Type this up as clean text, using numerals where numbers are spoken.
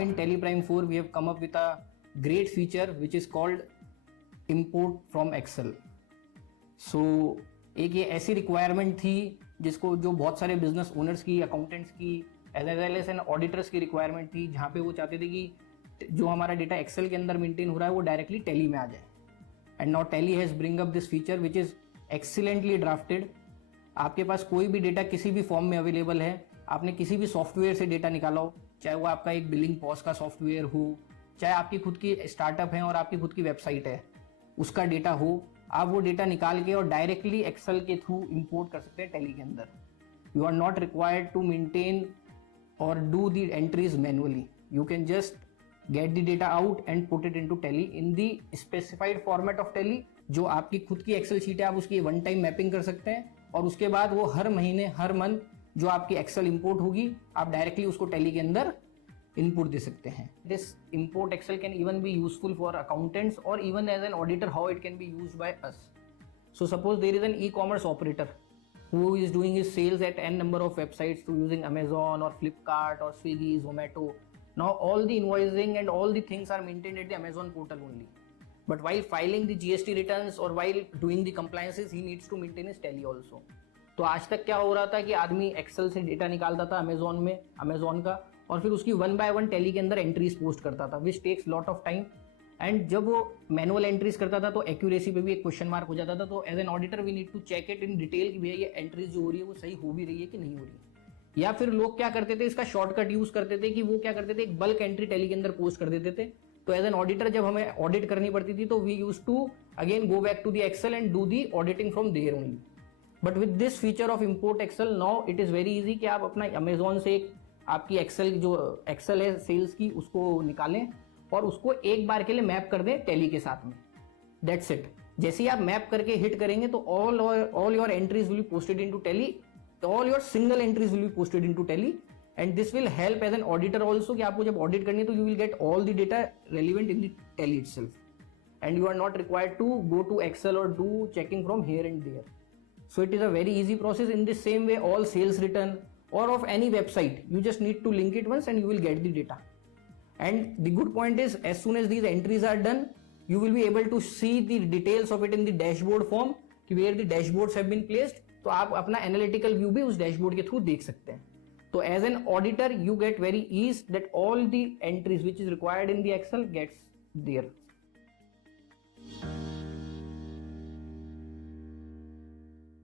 In Teleprime 4, we have come up with a great feature which is called import from Excel. So एक ये ऐसी requirement थी जिसको जो बहुत सारे बिजनेस ओनर्स की, अकाउंटेंट्स की, as well as an auditors की रिक्वायरमेंट थी, जहाँ पे वो चाहते थे कि जो हमारा डेटा एक्सेल के अंदर मेंटेन हो रहा है वो डायरेक्टली टैली में आ जाए. And now tally has bring up this feature which is excellently drafted. आपके पास कोई भी डेटा किसी भी फॉर्म में अवेलेबल है, आपने किसी भी सॉफ्टवेयर से डेटा निकाला हो, चाहे वो आपका एक बिलिंग पॉज का सॉफ्टवेयर हो, चाहे आपकी खुद की स्टार्टअप है और आपकी खुद की वेबसाइट है, उसका डेटा हो, आप वो डेटा निकाल के और डायरेक्टली एक्सेल के थ्रू इंपोर्ट कर सकते हैं टैली के अंदर. You are not required to maintain और do the entries manually. You can just get the data out and put it into Tally in the specified format of Tally. जो आपकी खुद की एक्सेल शीट है, आप उसकी वन टाइम मैपिंग कर सकते हैं और उसके बाद वो हर महीने, हर मंथ जो आपकी एक्सेल इंपोर्ट होगी, आप डायरेक्टली उसको टैली के अंदर इनपुट दे सकते हैं. This import Excel can even be useful for accountants or even as an auditor, how it can be used by us. So suppose there is an e-commerce operator who is doing his sales at n number of websites through using Amazon or Flipkart or Swiggy, Zomato. Now all the invoicing and all the things are maintained at the Amazon portal only. But while filing the GST returns or while doing the compliances, he needs to maintain his tally also. तो आज तक क्या हो रहा था कि आदमी Excel से डेटा निकालता था अमेजोन का, और फिर उसकी 1 by 1 टैली के अंदर एंट्रीज पोस्ट करता था, which takes lot of time. And जब वो मैनुअल एंट्रीज करता था तो एक्यूरेसी पे भी एक क्वेश्चन मार्क हो जाता था. तो as an auditor we need to check it in detail कि भैया ये एंट्रीज जो हो रही है वो सही हो भी रही है कि नहीं हो रही है. या फिर लोग क्या करते थे, इसका शॉर्टकट यूज करते थे कि वो क्या करते थे, एक बल्क एंट्री टैली के अंदर पोस्ट कर देते थे. तो एज एन ऑडिटर जब हमें ऑडिट करनी पड़ती थी तो we use to again go back to the Excel and do the auditing from there only. But with this feature of import Excel now it is very easy कि आप अपना Amazon से एक आपकी एक्सेल जो एक्सेल है sales की उसको निकालें और उसको एक बार के लिए मैप कर दें टैली के साथ में. That's it. जैसे ही आप मैप करके हिट करेंगे तो all your entries will be posted into Tally, all your single entries will be posted into Tally. And this will help as an auditor also कि आपको जब ऑडिट करनी है तो you will get all the data relevant in the Tally itself and you are not required to go to Excel और do checking from here and there. So it is a very easy process. In the same way, all sales return or of any website, you just need to link it once and you will get the data. And the good point is, as soon as these entries are done, you will be able to see the details of it in the dashboard form, कि where the dashboards have been placed. तो आप अपना analytical view भी उस dashboard के through देख सकते हैं. तो as an auditor, you get very ease that all the entries which is required in the Excel gets there.